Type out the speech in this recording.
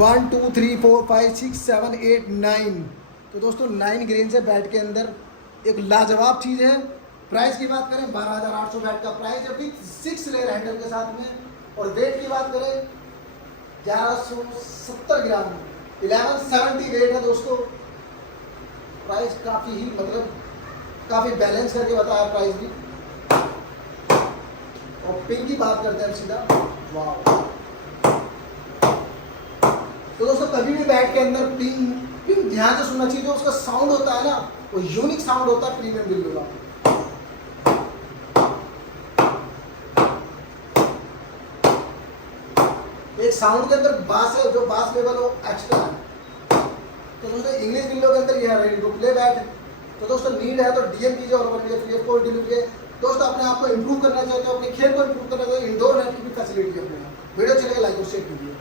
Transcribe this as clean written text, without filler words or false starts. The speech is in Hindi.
1 2 3 4 5 6 7 8 9। तो दोस्तों 9 ग्रेन से बैट के अंदर एक लाजवाब चीज़ है। प्राइस की बात करें 12,800 बैट का प्राइस है विथ 6 लेयर हैंडल के साथ में। और वेट की बात करें 1170 ग्राम, 1170 वेट है दोस्तों। प्राइस काफ़ी ही काफ़ी बैलेंस करके बताया प्राइस भी। और पिन की बात करते हैं सीधा, वाह। तो दोस्तों कभी भी बैट के अंदर पिन ध्यान से सुनना चाहिए। जो उसका साउंड होता है ना, वो यूनिक साउंड होता है प्रीमियम बिल्कुल का। एक साउंड के अंदर बास है, जो बास लेवल हो एक्स्ट्रा है। तो दोस्तों इंग्लिश बिल्लो के अंदर ये है रेडी टू प्ले बैट। तो दोस्तों नीड है तो डीएम कीजिए और फ्री डिलीवरी है। दोस्तों अपने आप को इंप्रूव करना चाहते हो, अपने खेल को इंप्रूव करना चाहते हो, इंडोर नेट की भी फैसिलिटी है अपने। वीडियो चलेगा लाइक और शेयर कीजिए।